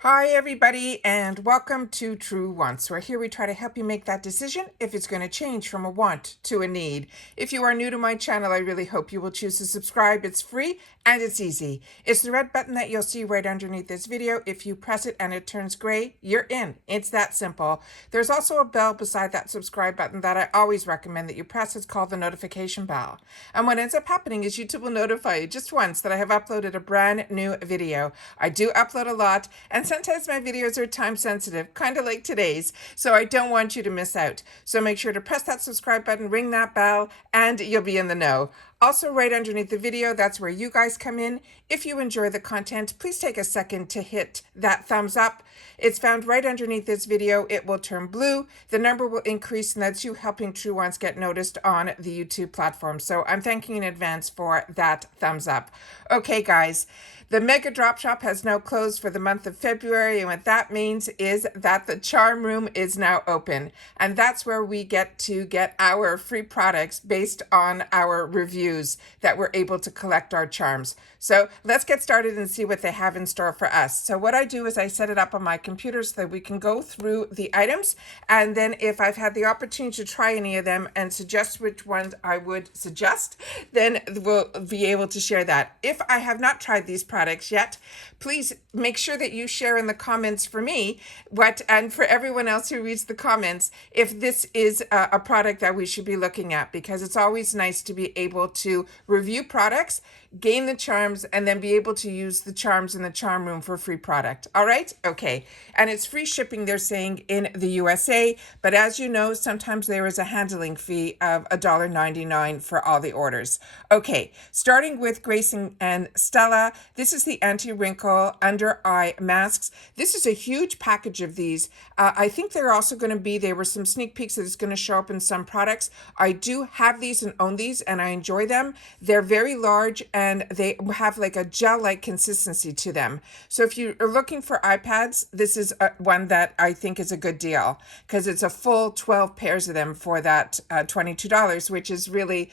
Hi everybody and welcome to True Wants, where here we try to help you make that decision if it's going to change from a want to a need. If you are new to my channel, I really hope you will choose to subscribe. It's free and it's easy. It's the red button that you'll see right underneath this video. If you press it and it turns gray, you're in. It's that simple. There's also a bell beside that subscribe button that I always recommend that you press. It's called the notification bell. And what ends up happening is YouTube will notify you just once that I have uploaded a brand new video. I do upload a lot, and sometimes my videos are time sensitive, kind of like today's, so I don't want you to miss out. So make sure to press that subscribe button, ring that bell, and you'll be in the know. Also, right underneath the video, that's where you guys come in. If you enjoy the content, please take a second to hit that thumbs up. It's found right underneath this video. It will turn blue. The number will increase, and that's you helping True Ones get noticed on the YouTube platform. So I'm thanking in advance for that thumbs up. Okay, guys. The Mega Drop Shop has now closed for the month of February, and what that means is that the charm room is now open. And that's where we get to get our free products based on our reviews that we're able to collect our charms. So let's get started and see what they have in store for us. So what I do is I set it up on my computer so that we can go through the items, and then if I've had the opportunity to try any of them and suggest which ones I would suggest, then we'll be able to share that. If I have not tried these products yet, please make sure that you share in the comments for me and for everyone else who reads the comments if this is a product that we should be looking at, because it's always nice to be able to review products, gain the charms, and then be able to use the charms in the charm room for free product. All right? Okay. And it's free shipping, they're saying, in the USA. But as you know, sometimes there is a handling fee of $1.99 for all the orders. Okay. Starting with Grace and Stella, this is the anti-wrinkle under eye masks. This is a huge package of these. I think they're also going to be, there were some sneak peeks that it's going to show up in some products. I do have these and own these, and I enjoy them. They're very large, and they have like a gel-like consistency to them. So if you are looking for iPads, this is one that I think is a good deal, because it's a full 12 pairs of them for that $22, which is really,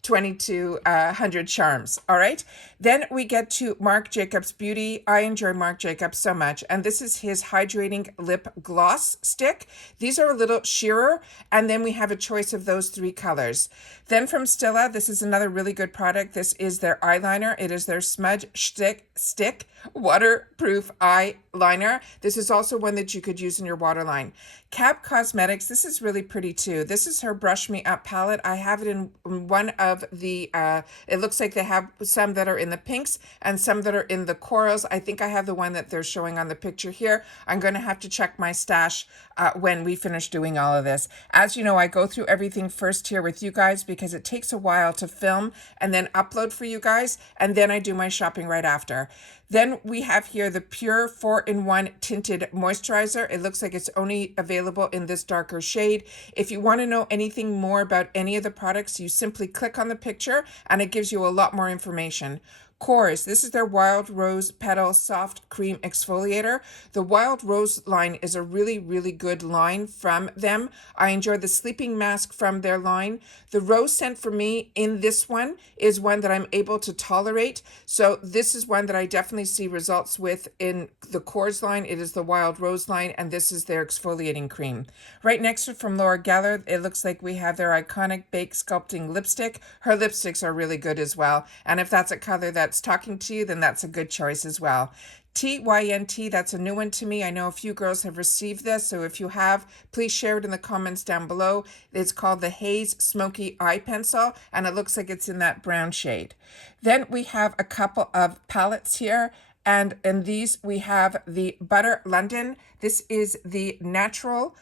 2,200 charms. All right. Then we get to Marc Jacobs Beauty. I enjoy Marc Jacobs so much. And this is his hydrating lip gloss stick. These are a little sheerer. And then we have a choice of those three colors. Then from Stila, this is another really good product. This is their eyeliner. It is their Smudge stick waterproof eyeliner. This is also one that you could use in your waterline. Becca Cosmetics, this is really pretty too. This is her Brush Me Up palette. I have it in one of the, it looks like they have some that are in the pinks and some that are in the corals. I think I have the one that they're showing on the picture here. I'm going to have to check my stash when we finish doing all of this. As you know, I go through everything first here with you guys because it takes a while to film and then upload for you guys, and then I do my shopping right after. Then we have here the Pure 4-in-1 Tinted Moisturizer. It looks like it's only available in this darker shade. If you want to know anything more about any of the products, you simply click on the picture and it gives you a lot more information. Kors, this is their Wild Rose Petal Soft Cream Exfoliator. The Wild Rose line is a really, really good line from them. I enjoy the sleeping mask from their line. The rose scent for me in this one is one that I'm able to tolerate. So this is one that I definitely see results with in the Kors line. It is the Wild Rose line, and this is their exfoliating cream. Right next to it from Laura Geller, it looks like we have their iconic Bake Sculpting Lipstick. Her lipsticks are really good as well. And if that's a color that's talking to you, then that's a good choice as well. TYNT, that's a new one to me. I know a few girls have received this, so if you have, please share it in the comments down below. It's called the Haze Smoky Eye Pencil, and it looks like it's in that brown shade. Then we have a couple of palettes here, and in these we have the Butter London. This is the Natural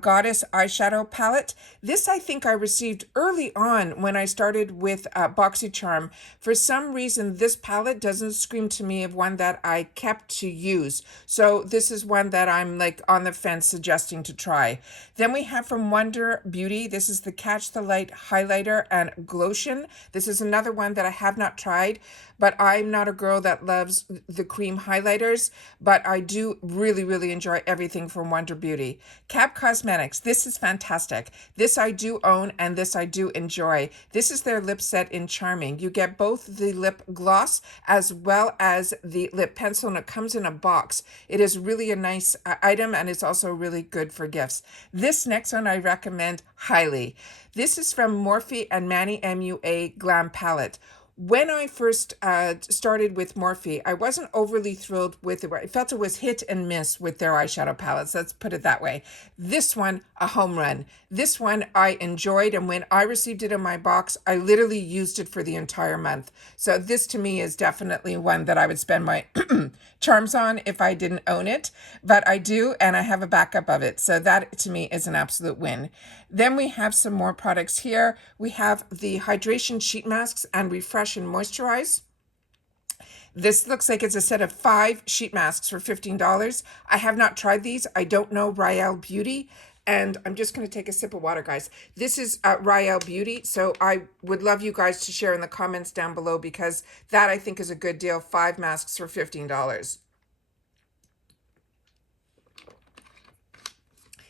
Goddess eyeshadow palette. This I think I received early on when I started with Boxycharm. For some reason, this palette doesn't scream to me of one that I kept to use. So this is one that I'm like on the fence suggesting to try. Then we have from Wonder Beauty, this is the Catch the Light Highlighter and Glotion. This is another one that I have not tried, but I'm not a girl that loves the cream highlighters, but I do really, really enjoy everything from Wonder Beauty. Becca Cosmetics. This is fantastic. This I do own and this I do enjoy. This is their lip set in Charming. You get both the lip gloss as well as the lip pencil, and it comes in a box. It is really a nice item, and it's also really good for gifts. This next one I recommend highly. This is from Morphe and Manny MUA Glam Palette. When I first started with Morphe, I wasn't overly thrilled with it. I felt it was hit and miss with their eyeshadow palettes. Let's put it that way. This one, a home run. This one I enjoyed, and when I received it in my box, I literally used it for the entire month. So this to me is definitely one that I would spend my charms on if I didn't own it, but I do, and I have a backup of it. So that to me is an absolute win. Then we have some more products here. We have the hydration sheet masks and refresh and moisturize. This looks like it's a set of 5 sheet masks for $15. I have not tried these. I don't know Grail Beauty. And I'm just going to take a sip of water, guys. This is Grail Beauty. So I would love you guys to share in the comments down below, because that I think is a good deal. 5 masks for $15.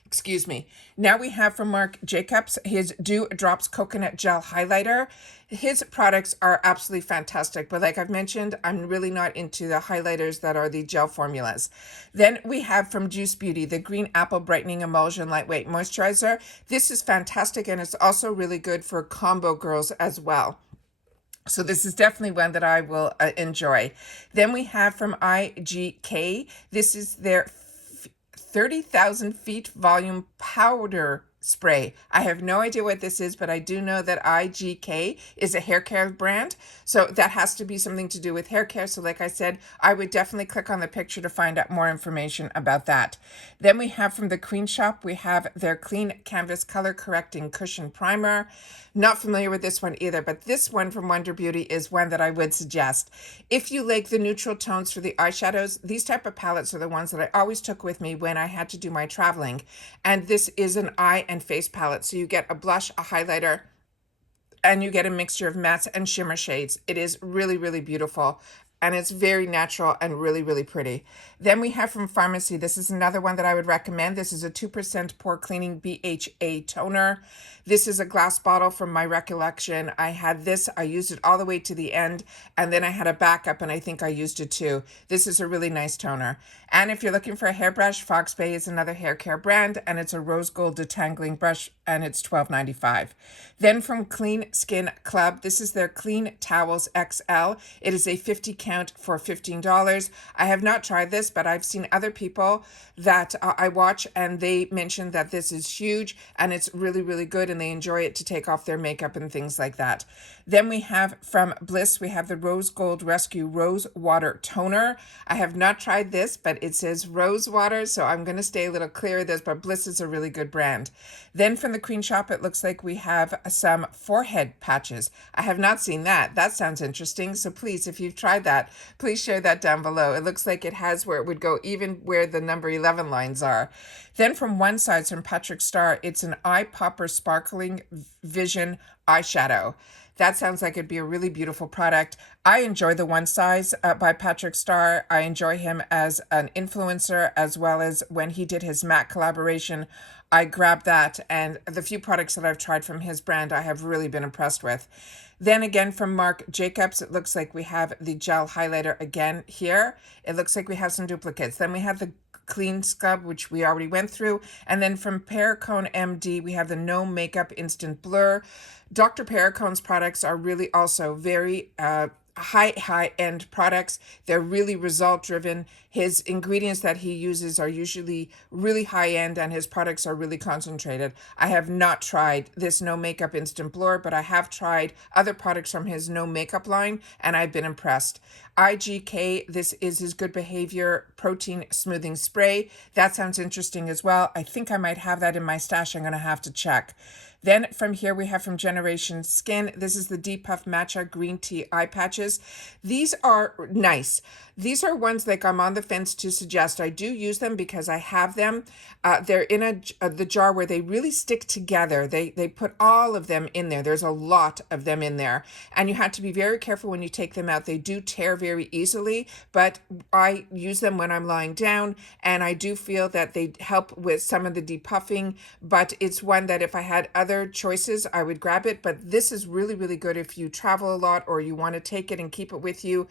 Excuse me. Now we have from Marc Jacobs his Dew Drops Coconut Gel Highlighter. His products are absolutely fantastic, but like I've mentioned, I'm really not into the highlighters that are the gel formulas. Then we have from Juice Beauty the Green Apple Brightening Emulsion Lightweight Moisturizer. This is fantastic, and it's also really good for combo girls as well. So this is definitely one that I will enjoy. Then we have from IGK. This is their 30,000 feet volume powder spray. I have no idea what this is, but I do know that IGK is a hair care brand. So that has to be something to do with hair care. So like I said, I would definitely click on the picture to find out more information about that. Then we have from the Queen Shop, we have their Clean Canvas Color Correcting Cushion Primer. Not familiar with this one either, but this one from Wonder Beauty is one that I would suggest. If you like the neutral tones for the eyeshadows, these type of palettes are the ones that I always took with me when I had to do my traveling. And this is an eye and face palette. So you get a blush, a highlighter, and you get a mixture of mattes and shimmer shades. It is really, really beautiful. And it's very natural and really, really pretty. Then we have from Pharmacy. This is another one that I would recommend. This is a 2% Pore Cleaning BHA Toner. This is a glass bottle from my recollection. I had this. I used it all the way to the end. And then I had a backup, and I think I used it too. This is a really nice toner. And if you're looking for a hairbrush, Fox Bay is another hair care brand. And it's a rose gold detangling brush. And it's $12.95. Then from Clean Skin Club. This is their Clean Towels XL. It is a 50 count for $15. I have not tried this, but I've seen other people that I watch, and they mention that this is huge and it's really, really good, and they enjoy it to take off their makeup and things like that. Then we have from Bliss, we have the Rose Gold Rescue Rose Water Toner. I have not tried this, but it says rose water, so I'm going to stay a little clear of this, but Bliss is a really good brand. Then from the Queen Shop, it looks like we have some forehead patches. I have not seen that. That sounds interesting. So please, if you've tried that, please share that down below. It looks like it has where it would go even where the number 11 lines are. Then from One Size from Patrick Starr, it's an Eye Popper Sparkling Vision Eyeshadow. That sounds like it'd be a really beautiful product. I enjoy the One Size by Patrick Starr. I enjoy him as an influencer, as well as when he did his MAC collaboration. I grabbed that, and the few products that I've tried from his brand, I have really been impressed with. Then again from Marc Jacobs, it looks like we have the gel highlighter again here. It looks like we have some duplicates. Then we have the Clean Scrub, which we already went through. And then from Perricone MD, we have the No Makeup Instant Blur. Dr. Perricone's products are really also very high-end products. They're really result-driven. His ingredients that he uses are usually really high-end, and his products are really concentrated. I have not tried this No Makeup Instant Blur, but I have tried other products from his No Makeup line, and I've been impressed. IGK, this is his Good Behavior Protein Smoothing Spray. That sounds interesting as well. I think I might have that in my stash. I'm going to have to check. Then from here we have from Generation Skin. This is the Depuff Matcha Green Tea Eye Patches. These are nice. These are ones like I'm on the fence to suggest. I do use them because I have them. They're in the jar where they really stick together. They put all of them in there. There's a lot of them in there. And you have to be very careful when you take them out. They do tear very easily, but I use them when I'm lying down, and I do feel that they help with some of the depuffing, but it's one that if I had other choices, I would grab it. But this is really, really good if you travel a lot or you want to take it and keep it with you,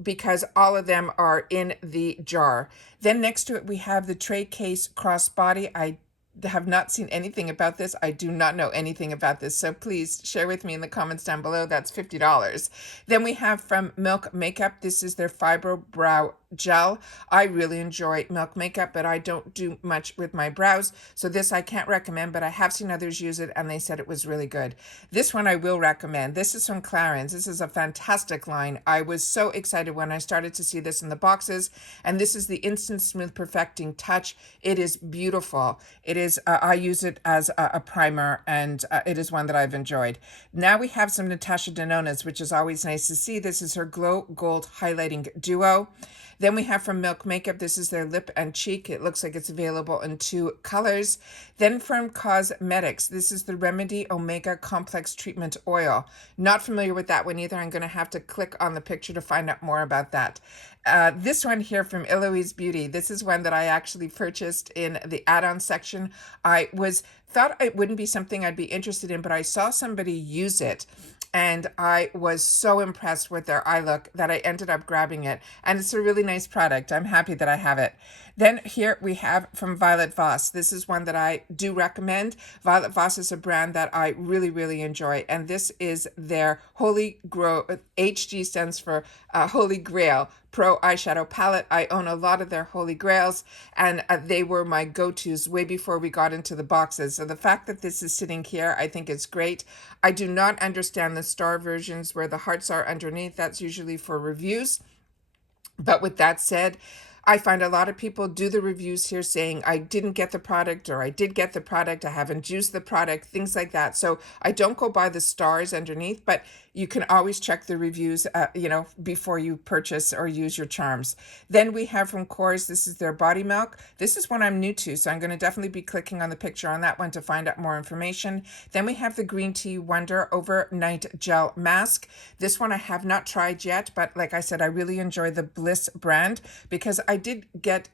because all of them are in the jar. Then next to it, we have the Tray Case Crossbody. I have not seen anything about this. I do not know anything about this, so please share with me in the comments down below. That's $50. Then we have from Milk Makeup. This is their Fibro Brow Gel. I really enjoy Milk Makeup, but I don't do much with my brows, so this I can't recommend, but I have seen others use it and they said it was really good. This one I will recommend. This is from Clarins. This is a fantastic line. I was so excited when I started to see this in the boxes, and this is the Instant Smooth Perfecting Touch. It is beautiful. It is, I use it as a primer, and it is one that I've enjoyed. Now we have some Natasha Denona's, which is always nice to see. This is her Glow Gold Highlighting Duo. Then we have from Milk Makeup, this is their Lip and Cheek. It looks like it's available in 2 colors. Then from Cosmetics, this is the Remedy Omega Complex Treatment Oil. Not familiar with that one either. I'm going to have to click on the picture to find out more about that. This one here from Eloise Beauty, this is one that I actually purchased in the add-on section. I thought it wouldn't be something I'd be interested in, but I saw somebody use it, and I was so impressed with their eye look that I ended up grabbing it. And it's a really nice product. I'm happy that I have it. Then here we have from Violet Voss. This is one that I do recommend. Violet Voss is a brand that I really, really enjoy. And this is their Holy Grail. HG stands for Holy Grail Pro Eyeshadow Palette. I own a lot of their Holy Grails, and they were my go-tos way before we got into the boxes. So the fact that this is sitting here, I think is great. I do not understand the star versions where the hearts are underneath. That's usually for reviews. But with that said, I find a lot of people do the reviews here saying, I didn't get the product, or I did get the product, I haven't used the product, things like that. So I don't go by the stars underneath, but you can always check the reviews, before you purchase or use your charms. Then we have from Kors, this is their Body Milk. This is one I'm new to, so I'm going to definitely be clicking on the picture on that one to find out more information. Then we have the Green Tea Wonder Overnight Gel Mask. This one I have not tried yet, but like I said, I really enjoy the Bliss brand because I did get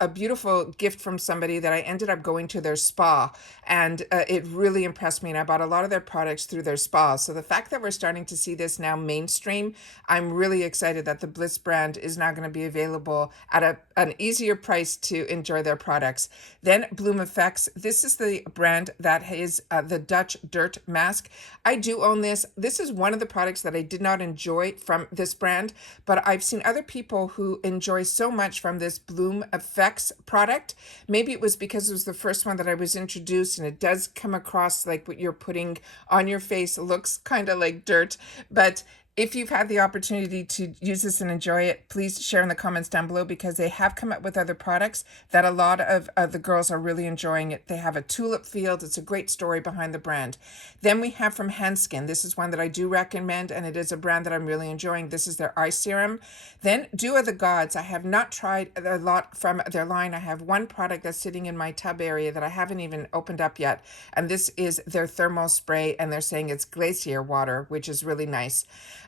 a beautiful gift from somebody that I ended up going to their spa, and it really impressed me, and I bought a lot of their products through their spa. So the fact that we're starting to see this now mainstream, I'm really excited that the Bliss brand is now going to be available at an easier price to enjoy their products. Then Bloom Effects. This is the brand that is the Dutch Dirt Mask. I do own this. This is one of the products that I did not enjoy from this brand, but I've seen other people who enjoy so much from this Bloom Effects product. Maybe it was because it was the first one that I was introduced, and it does come across like what you're putting on your face. It looks kind of like dirt, but if you've had the opportunity to use this and enjoy it, please share in the comments down below, because they have come up with other products that a lot of the girls are really enjoying it. They have a tulip field. It's a great story behind the brand. Then we have from Hanskin. This is one that I do recommend, and it is a brand that I'm really enjoying. This is their eye serum. Then Dew of the Gods. I have not tried a lot from their line. I have one product that's sitting in my tub area that I haven't even opened up yet, and this is their thermal spray, and they're saying it's glacier water, which is really nice.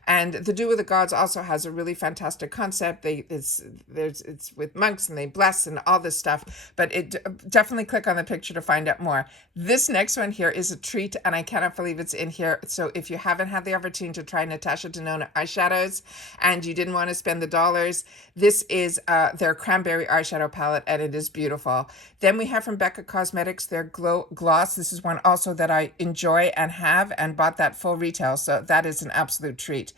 And the Dew of the Gods also has a really fantastic concept. It's with monks, and they bless and all this stuff. But definitely click on the picture to find out more. This next one here is a treat, and I cannot believe it's in here. So if you haven't had the opportunity to try Natasha Denona eyeshadows and you didn't want to spend the dollars, this is their Cranberry eyeshadow palette, and it is beautiful. Then we have from Becca Cosmetics their Glow Gloss. This is one also that I enjoy and have, and bought that full retail. So that is an absolute treat.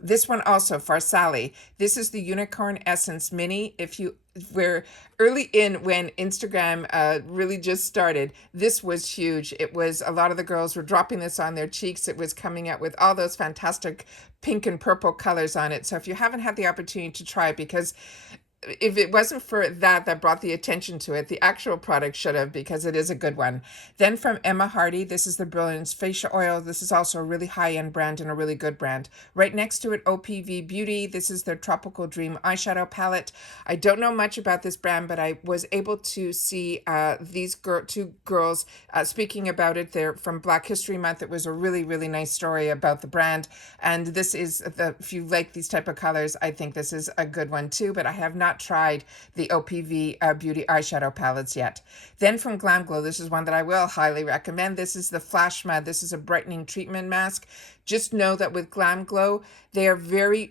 This one also for Sally. This is the Unicorn Essence Mini. If you were early in when Instagram really just started, this was huge. It was, a lot of the girls were dropping this on their cheeks. It was coming out with all those fantastic pink and purple colors on it. So if you haven't had the opportunity to try it, because if it wasn't for that brought the attention to it, the actual product should have, because it is a good one. Then from Emma Hardy, this is the Brilliance Facial Oil. This is also a really high-end brand and a really good brand. Right next to it, OPV Beauty. This is their Tropical Dream eyeshadow palette. I don't know much about this brand, but I was able to see these two girls speaking about it. They're from Black History Month. It was a really, really nice story about the brand. And this is, if you like these type of colors, I think this is a good one too, but I have not tried the OPV Beauty eyeshadow palettes yet. Then from Glam Glow, this is one that I will highly recommend. This is the Flash Mud. This is a brightening treatment mask. Just know that with Glam Glow, they are very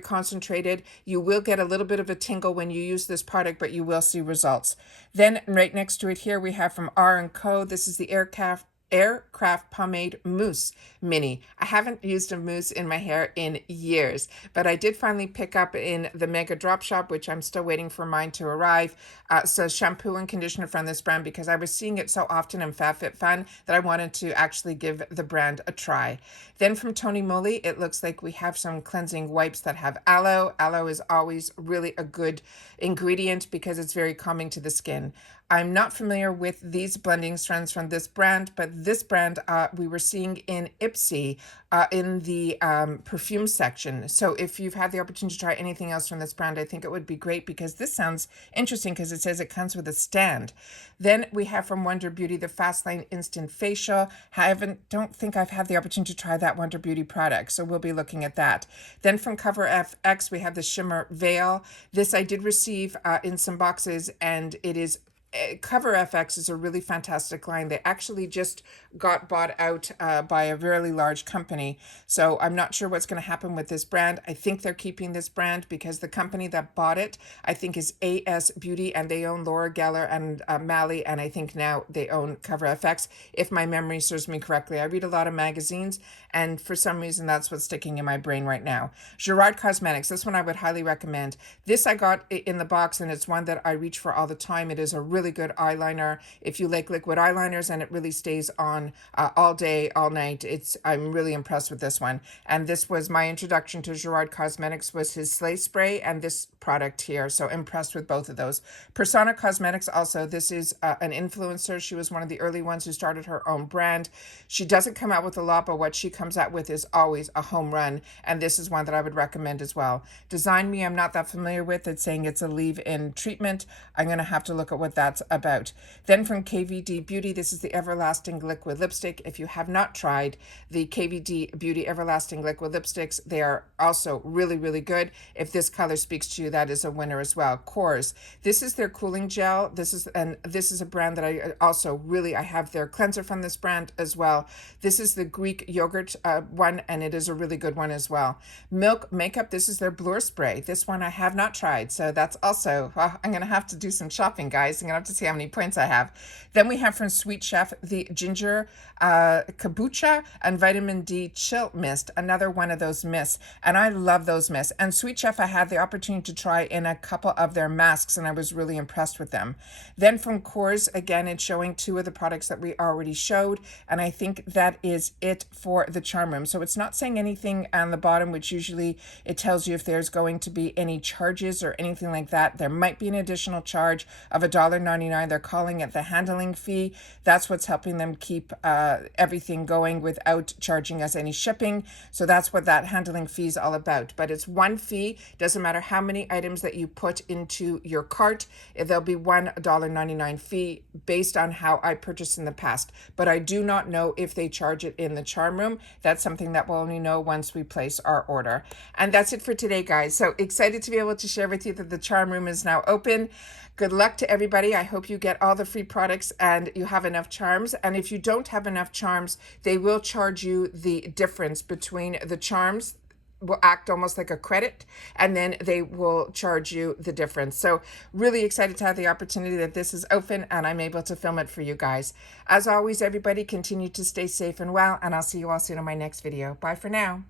concentrated. You will get a little bit of a tingle when you use this product, but you will see results. Then right next to it here, we have from R&Co. This is the Aircraft Pomade Mousse Mini. I haven't used a mousse in my hair in years, but I did finally pick up in the Mega Drop Shop, which I'm still waiting for mine to arrive. So shampoo and conditioner from this brand, because I was seeing it so often in FabFitFun that I wanted to actually give the brand a try. Then from Tony Moly, it looks like we have some cleansing wipes that have aloe. Aloe is always really a good ingredient because it's very calming to the skin. I'm not familiar with these blending strands from this brand, but this brand we were seeing in Ipsy in the perfume section. So if you've had the opportunity to try anything else from this brand, I think it would be great, because this sounds interesting because it says it comes with a stand. Then we have from Wonder Beauty the Fastline Instant Facial. Don't think I've had the opportunity to try that Wonder Beauty product, so we'll be looking at that. Then from Cover FX, we have the Shimmer Veil. This I did receive in some boxes, and it is Cover FX is a really fantastic line. They actually just got bought out by a really large company. So I'm not sure what's going to happen with this brand. I think they're keeping this brand because the company that bought it, I think, is AS Beauty, and they own Laura Geller and Mally, and I think now they own Cover FX, if my memory serves me correctly. I read a lot of magazines, and for some reason that's what's sticking in my brain right now. Gerard Cosmetics, this one I would highly recommend. This I got in the box, and it's one that I reach for all the time. It is a really good eyeliner if you like liquid eyeliners, and it really stays on all day, all night. I'm really impressed with this one. And this was my introduction to Gerard Cosmetics, was his Slay Spray and this product here. So impressed with both of those. Persona Cosmetics also, this is an influencer. She was one of the early ones who started her own brand. She doesn't come out with a lot, but what she comes out with is always a home run. And this is one that I would recommend as well. Design Me, I'm not that familiar with. It's saying it's a leave-in treatment. I'm going to have to look at what that's about. Then from KVD Beauty, this is the Everlasting Liquid Lipstick. If you have not tried the KVD Beauty Everlasting Liquid Lipsticks, they are also really, really good. If this color speaks to you, that is a winner as well. Kors, this is their cooling gel. This is a brand that I also really, I have their cleanser from this brand as well. This is the Greek yogurt one, and it is a really good one as well. Milk Makeup, this is their Blur Spray. This one I have not tried, so that's also, I'm going to have to do some shopping, guys. I'm going to have to see how many points I have. Then we have from Sweet Chef the Ginger Kombucha and Vitamin D Chill Mist, another one of those mists, and I love those mists. And Sweet Chef I had the opportunity to try in a couple of their masks, and I was really impressed with them. Then from Kors, again, it's showing two of the products that we already showed, and I think that is it for the charm room. So it's not saying anything on the bottom, which usually it tells you if there's going to be any charges or anything like that. There might be an additional charge of $1.99. They're calling it the handling fee. That's what's helping them keep everything going without charging us any shipping. So that's what that handling fee is all about. But it's one fee. Doesn't matter how many items that you put into your cart. There'll be $1.99 fee based on how I purchased in the past. But I do not know if they charge it in the charm room. That's something that we'll only know once we place our order. And that's it for today, guys. So excited to be able to share with you that the charm room is now open. Good luck to everybody. I hope you get all the free products and you have enough charms. And if you don't have enough charms, they will charge you the difference between the charms. Will act almost like a credit, and then they will charge you the difference. So really excited to have the opportunity that this is open and I'm able to film it for you guys. As always, everybody, continue to stay safe and well, and I'll see you all soon in my next video. Bye for now.